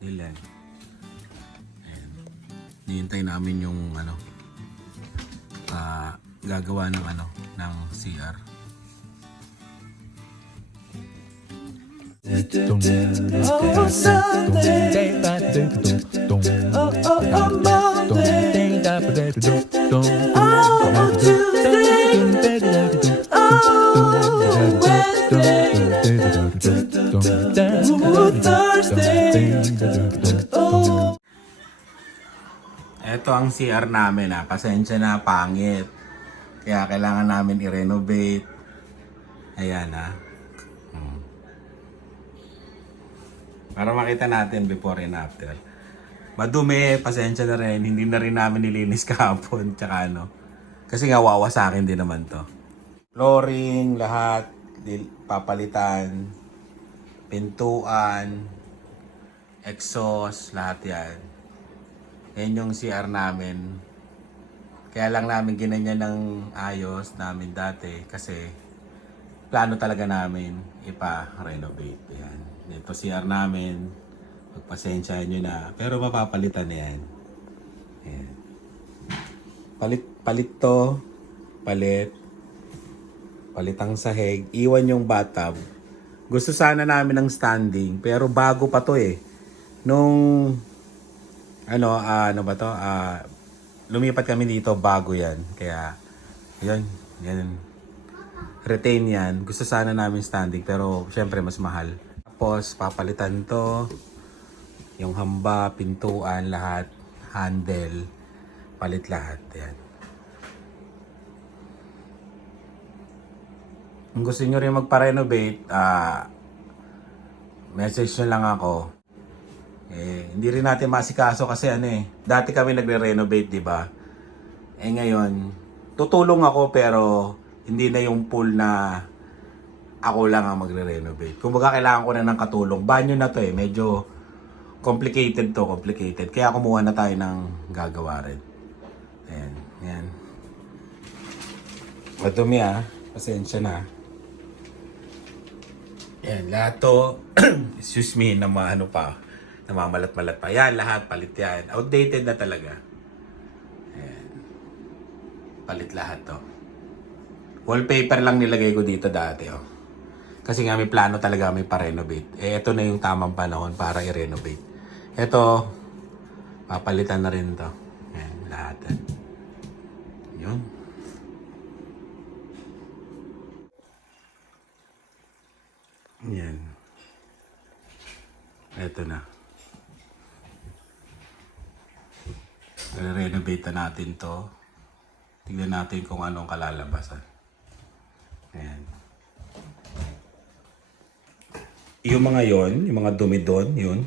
Nilan. Ayan. Nihintay namin yung gagawa ng ng CR. Ito ang CR namin pasensya na, pangit. Kaya kailangan namin i-renovate. Ayan Para makita natin before and after. Madumi, pasensya na rin. Hindi na rin namin nilinis kahapon. Tsaka kasi nga wawa sa akin din naman to. Flooring, lahat. Papalitan. Pintuan. Exhaust, lahat yan. Yan yung CR namin. Kaya lang namin ginanyan ng ayos namin dati. Kasi plano talaga namin ipa-renovate. Yan. Ito CR namin. Pagpasensyahan nyo na. Pero mapapalitan na yan. Ayan. Palit to. Palit ang sahig. Iwan yung bathtub. Gusto sana namin ng standing. Pero bago pa to Nung lumipat kami dito, bago yan. Kaya yan. Retain yan. Gusto sana namin standing. Pero syempre mas mahal. Tapos papalitan to, yung hamba, pintuan, lahat, handle, palit lahat yan. Kung gusto nyo rin magpa-renovate, message nyo lang ako. Hindi rin natin masikaso kasi dati kami nagre-renovate, di ba? Ngayon, tutulong ako pero hindi na yung full na ako lang ang magre-renovate. Kumbaga kailangan ko na ng katulong. Banyo na to medyo complicated. Kaya kumuha na tayo ng gagawa rin. Ayan, yan. Madumi pasensya na. Ayan, lahat to, excuse me, namamalat-malat pa. Yan, lahat, palit yan. Outdated na talaga. Ayan. Palit lahat to. Wallpaper lang nilagay ko dito dati, Kasi nga may plano talaga may pa-renovate. Ito na yung tamang panahon para i-renovate. Ito, papalitan na rin to. Ayan, lahat. Yun. Yan. Ito na. I-renovate na natin to. Tignan natin kung anong kalalabasan. Ayan. Yung mga yung mga dumi doon, yun.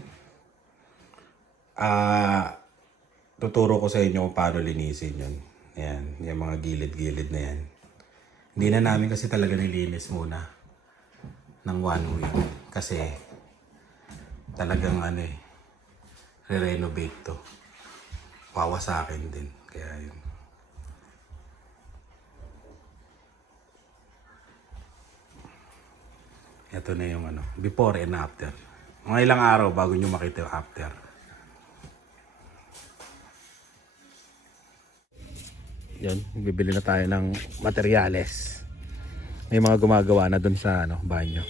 Tuturo ko sa inyo kung paano linisin yun. Ayan, yung mga gilid-gilid na yan. Hindi na namin kasi talaga nilinis muna ng 1 week. Kasi talagang re-renovate to. Wawa sa akin din. Kaya yun. Ito na yung before and after. Mga ilang araw bago nyo makita yung after. Yan, bibili na tayo ng materyales. May mga gumagawa na dun sa banyo.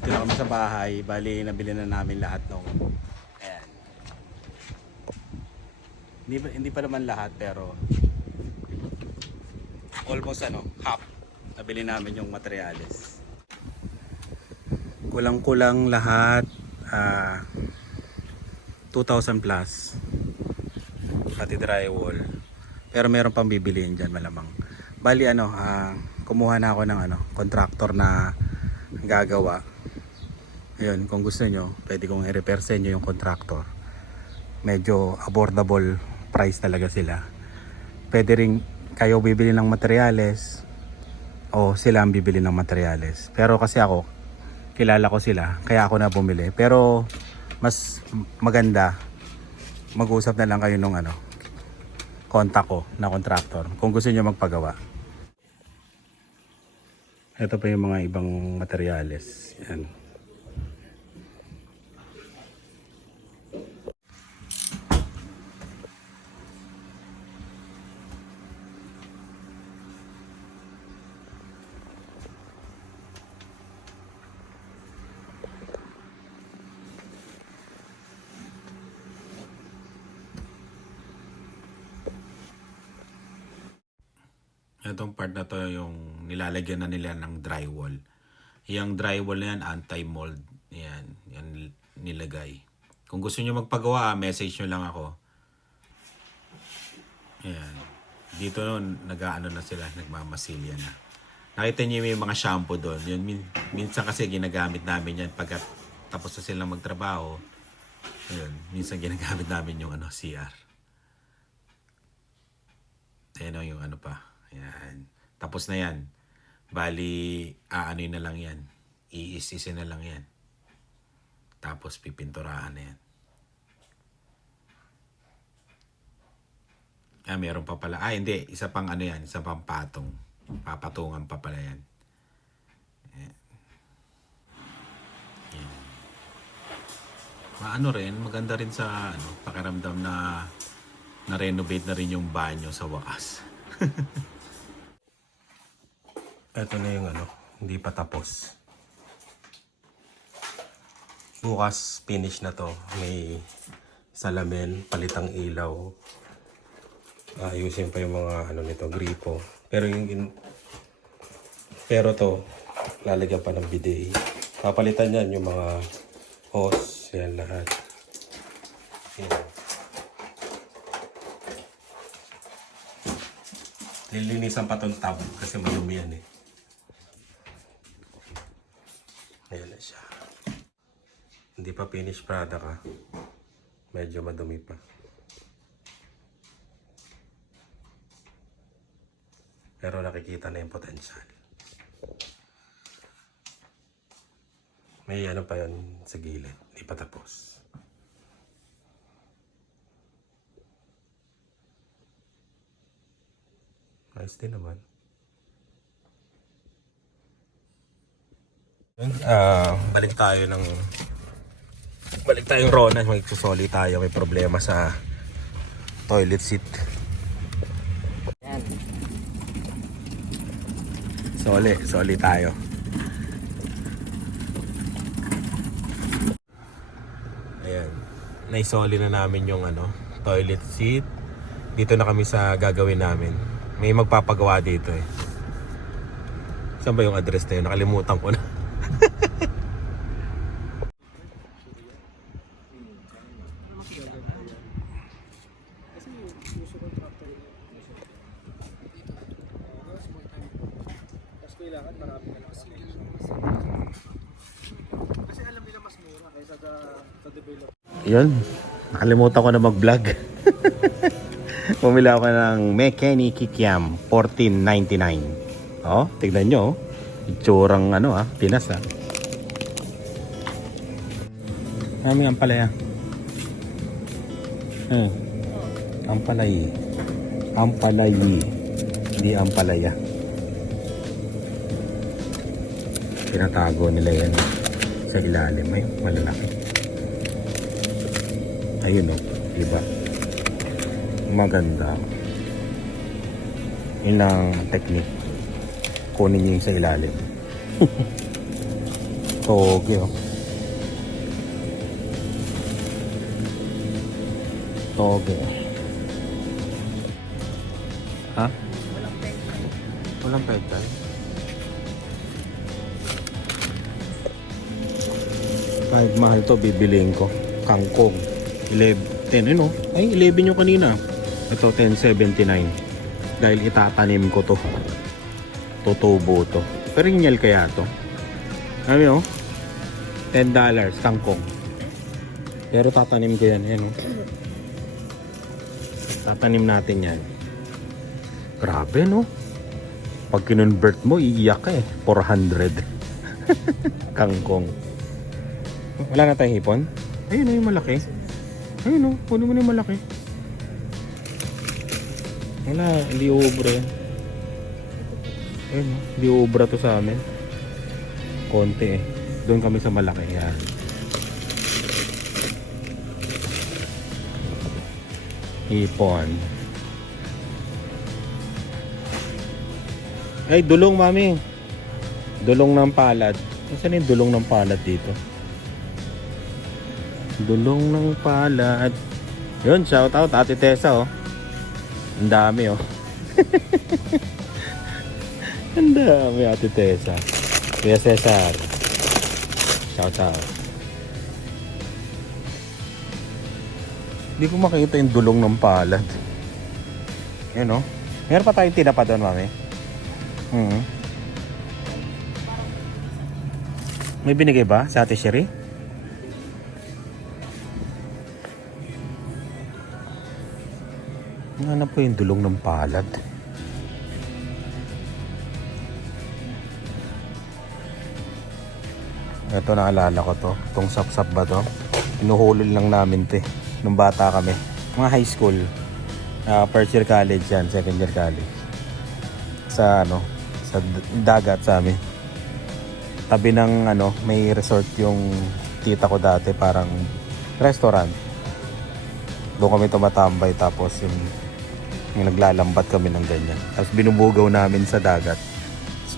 Ito na kami sa bahay. Bali, nabili na namin lahat nung ayan. Hindi pa naman lahat pero almost half. Nabili namin yung materyales. Kulang-kulang lahat 2,000 plus. Pati drywall. Pero meron pang bibiliin dyan malamang. Bali kumuha na ako ng contractor na gagawa. Ayun, kung gusto nyo, pwede kong i-repair sa inyo yung contractor. medyo affordable price talaga sila. Pwede rin kayo bibili ng materyales o sila ang bibili ng materyales. Pero kasi ako, kilala ko sila, kaya ako na bumili. Pero mas maganda, mag-usap na lang kayo nung contact ko na contractor kung gusto niyo magpagawa. Ito pa yung mga ibang materyales. Yan. Itong part na to yung nilalagyan na nila ng drywall. Yung drywall na yan, anti-mold. Yan nilagay. Kung gusto nyo magpagawa, message nyo lang ako. Yan. Dito nag-aano na sila, nagmamasilya na. Nakita nyo yung mga shampoo doon. Yun, minsan kasi ginagamit namin yan pagka tapos na silang magtrabaho. Ayun, minsan ginagamit namin yung CR. Ayan yung pa. Ayan. Tapos na yan. Bali, na lang yan. Iisisin na lang yan. Tapos pipinturahan na yan. Meron pa pala. Hindi. Isa pang yan. Isa pang patong. Papatungan pa pala yan. Ayan. Ayan. Rin. Maganda rin sa pakiramdam na na-renovate na rin yung banyo sa wakas. Ito na yung hindi pa tapos. Bukas finish na to. May salamin, palitang ilaw. Ayusin pa yung mga nito, gripo. Pero to lalagyan pa ng bidet. Papalitan yan yung mga hose, yan lahat. Yan. Lilinisan pa tong tab kasi madumi yan eh. Ayan na siya. Hindi pa finished product Medyo madumi pa. Pero nakikita na yung potential. May pa yun sa gilid. Hindi pa tapos. Nice din naman. Balik tayong Rona. Magsusoli tayo. May problema sa toilet seat. Yan. Soli tayo. Ayan. Naisoli na namin yung toilet seat. Dito na kami sa gagawin namin. May magpapagawa dito eh. Saan ba yung address na yun? Nakalimutan ko na. Kasi alam nila mas mura kaysa sa develop. Yun. Nakalimutan ko na mag-vlog. Pumili ako ng Mekeni Kikiam 14.99. Tignan nyo. Itsurang Pinas Aming ampalaya. Ampalayi. Hindi ampalaya. Tinatago nila yan sa ilalim. Ay, malalaki. Ayun diba? Maganda. Yun ang technique. Kunin nyo yung sa ilalim. Toge Toge. Ha? Walang pedal. Kahit mahal to, bibiliin ko. Kangkong. 11 Ay, 11 yung kanina. Ito, 10.79. Dahil itatanim ko to. Tutubo to. Perennial kaya to. Ano $10 kangkong. Pero tatanim ko yan. Ayan Tatanim natin yan. Grabe, no? Pag kinonvert mo, iiyak ka eh. 400. Kangkong. Wala na tayong hipon? Ayun na yung malaki. Ayun o, puno mo na yung malaki. Wala, hindi uubra yan. Ayun o, hindi uubra to sa amin. Konti eh. Doon kami sa malaki. Yan. Hipon. Ay, dulong mami. Dulong ng palad. Saan yung dulong ng palad dito? Dulong ng palad. Yun, shout out Ate Tessa oh. Ang dami oh. Ang dami Ate Tessa. Kuya Cesar. Shout out. Hindi ko makita yung dulong ng palad. Yun oh. Meron pa tayong tinapa doon mami. May binigay ba sa Ate Sherry? Hanap ko yung dulong ng palad. Ito naalala ko to. Itong sapsap ba to? Inuhulol lang namin to nung bata kami. Mga high school. First year college yan. Second year college. Sa ano? Sa dagat sa amin. Tabi ng ano, may resort yung tita ko dati. Parang restaurant. Doon kami tumatambay tapos yung naglalambat kami ng ganyan. Tapos binubugaw namin sa dagat. Tapos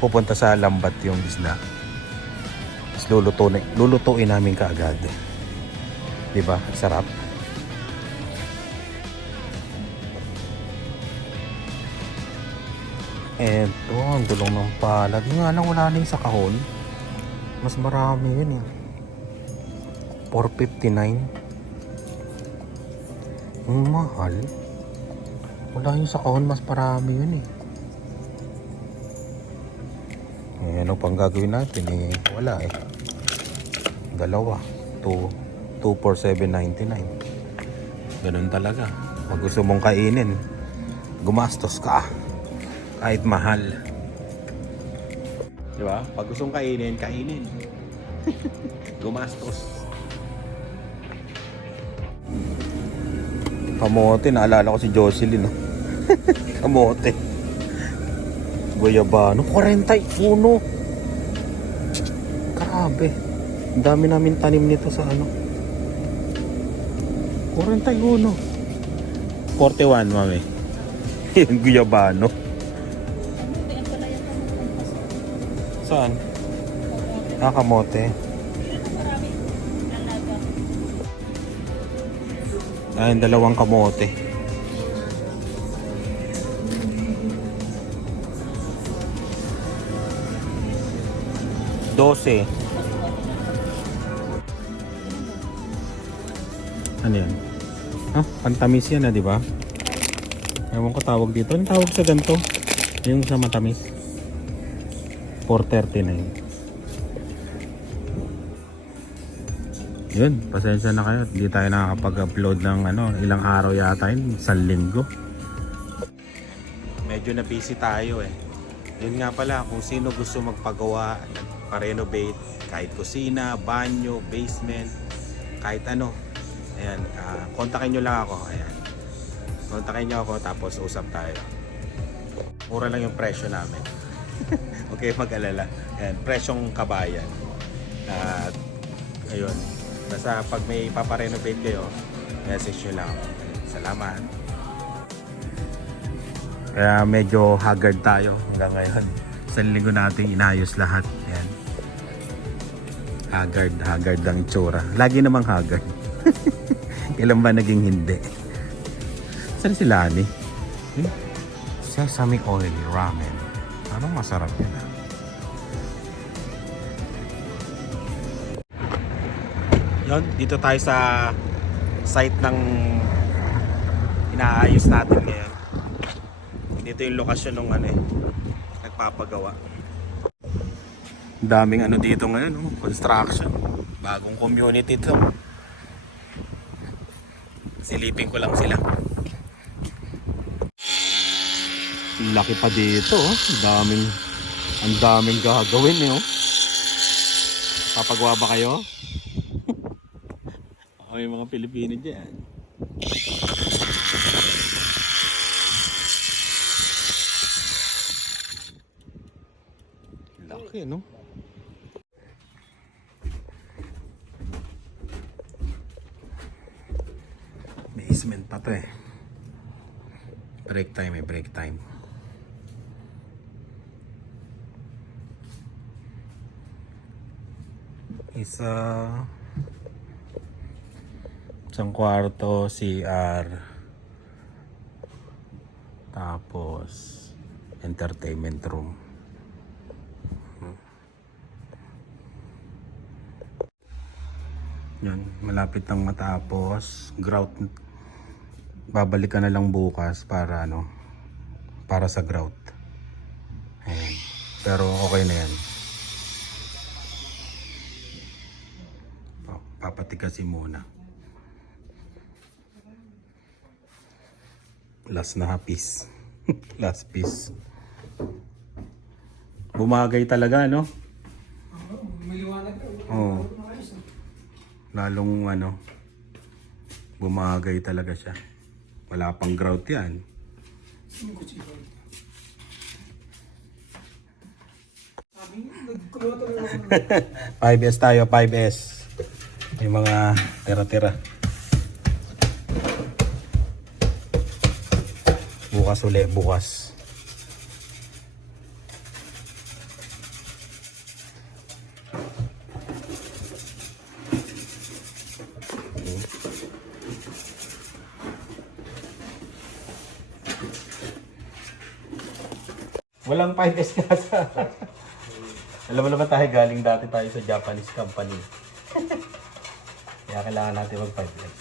pupunta sa lambat yung isda. Tapos lulutuin namin kaagad. Diba? Sarap. Eto, ang dulong ng palad. Yung nga lang wala na yung sa kahon. Mas marami yun eh. 459. Ang mahal. Wala yung sa kahon, mas marami yun eh. Ano pang gagawin natin eh? Wala eh. Dalawa. 247.99. Ganun talaga. Pag gusto mong kainin, gumastos ka. Kahit mahal. Diba? Pag gusto mong kainin, kainin. Gumastos. Kamote, naalala ko si Jocelyn, no? Kamote. Guyabano, 41. Grabe. Ang dami namin tanim nito sa ano. 41. 41, mami. Yung guyabano. Saan? Kamote. Ayun, dalawang kamote. $12. Ano yan? Pantamis yan di ba? Ewan ko tawag dito. Anong tawag sa ganito? Yung sa matamis. 439. Yun, pasensya na kayo. Hindi tayo nakakapag-upload ng ilang araw yata yun. 1 linggo. Medyo na busy tayo eh. Yun nga pala, kung sino gusto magpagawa, nagpa-renovate, kahit kusina, banyo, basement, kahit ano. Ayan, kontakin nyo lang ako. Ayan. Kontakin nyo ako tapos usap tayo. Mura lang yung presyo namin. Okay, mag-alala. Ayan, presyong kabayan. At ayun. Basta pag may paparenovate kayo, message nyo lang ako. Salamat. Kaya medyo haggard tayo hanggang ngayon. Sa linggo natin inayos lahat. Ayan. Haggard ang itsura. Lagi namang haggard. Kailan ba naging hindi? Saan si Lani? Sesame oil ramen. Anong masarap yun ah? Yun, dito tayo sa site ng inaayos natin ngayon. Dito yung lokasyon ng nagpapagawa. Daming dito ngayon, construction. Bagong community to. Silipin ko lang sila. Laki pa dito, oh. Ang daming gagawin, eh, oh. Papagawa ba kayo? May mga Pilipino dyan. Laki, no? Basement pa to, eh. Break time, break time. Isang kwarto, CR, tapos entertainment room. Yan, malapit nang matapos. Grout, babalik ka na lang bukas para para sa grout. Ayan. Pero okay na yan. Papatikasin muna. Last na piece. Last piece. Bumagay talaga, no? Oo. Lalong bumagay talaga siya. Wala pang grout yan. 5S tayo, 5S. Yung mga tira-tira. Bukas ulit, bukas. Walang 5S kasa. Alam mo naman tayo, galing dati tayo sa Japanese company. Kaya kailangan natin mag 5S.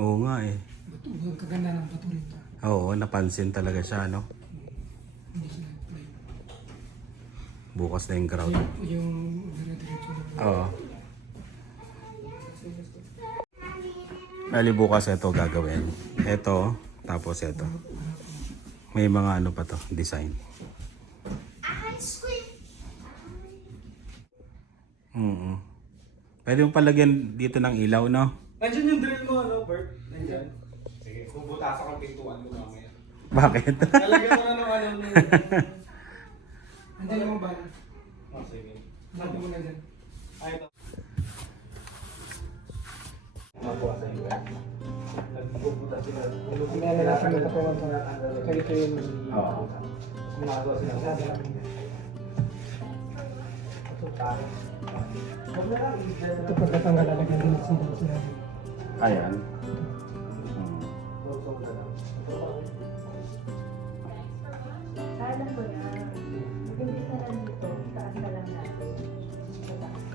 Oo nga eh. Ang kaganda ng bato nito. Oo, napansin talaga siya, no? Bukas na yung ground. Yung dire-diretso na. Oo. Bali bukas ito gagawin. Ito, tapos ito. May mga pa to, design. Pwede mo palagyan dito ng ilaw, no? Nandiyan yung drill mo, Bert? Nandiyan. Sige, bubutasan ko ang pintuan mo mamaya. Bakit? Lalagyan ko na ng Nandiyan yung bala. Oh, sige. Sabi mo na dyan. Ay, ito. Mabukasan yung bala. Nagbubuta sila. Nilalasan nila po ang ganito yung kumagawa sila. Ito tayo. Ito pagkatanggal lalagyan din sila. Ayan. Alam ko na. Mag-imbis na lang dito. Taas na lang natin.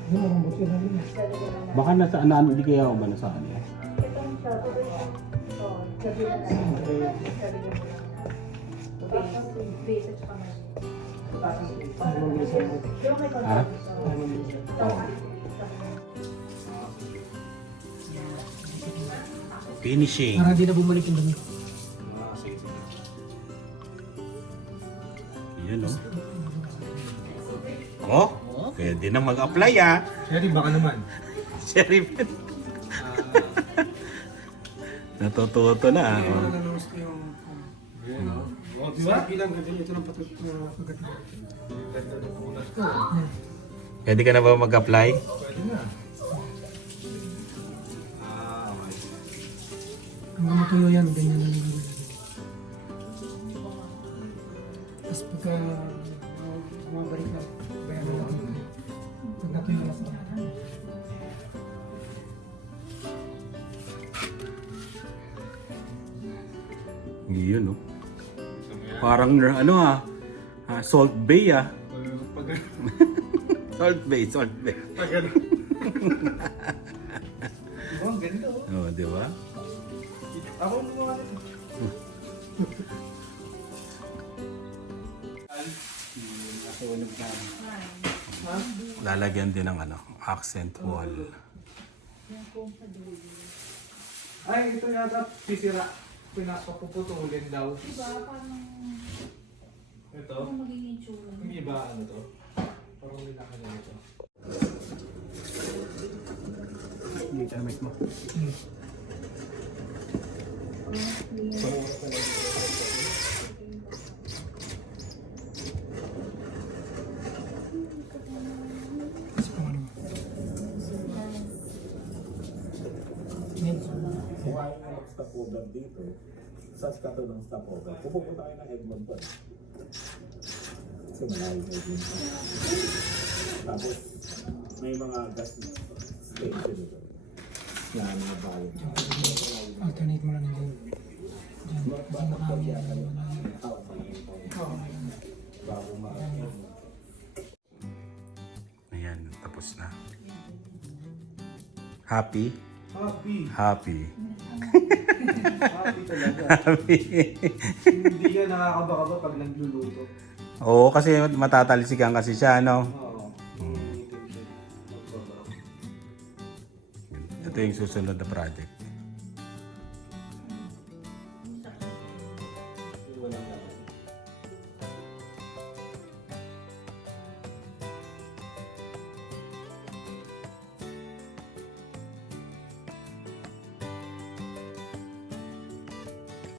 Hindi mo mabuti na rin. Lalagyan na natin. Baka hindi kaya ako ba nasaan eh? Itong shot. Oo. Sabi na natin. Sabi na natin. Base at saka mali. Yung may Ha? Finishing. Para di na bumalik yung dami. Yun, oh. Oh, pwede na mag-apply, ah. Sherry, baka naman. Sheriff. Natututo na, oh. Diba? Bilang ganyan ito ng pagat. Pwede ka na ba mag-apply? Pwede na. Hanggang matuyo yan, ganyan na lang. Tapos pagka bumabalik na, bayan na natin. Pag natuyo na sa Yun, oh. Parang Salt Bay, ah. Salt Bay, Salt Bay. Diba, ang ganda oh. Oh, di ba? Ako yung mga nito. Nasunog na. Ha? Lalagyan din ng accent wall. Ay, ito yata sisira. Pinapapuputulin daw. Diba, parang Ito. ano magiging tsura? Yung iba ano to? Parang nilaka na ito. Dito na mismo. Kuhain na ng stopover dito, sa skato ng stopover, pupunta tayo ng Edmonton. Kasi malayo sa Edmonton. Tapos, may mga gas station dito. Na mga bayan. Alternate mo lang din. Bago Ayan, tapos na. Happy? Happy. Happy. Happy talaga. Happy. Hindi ka nakakabaka pag nagluluto. Oo, kasi matatalsikan kasi siya, no? Oo. Ito yung susunod na project.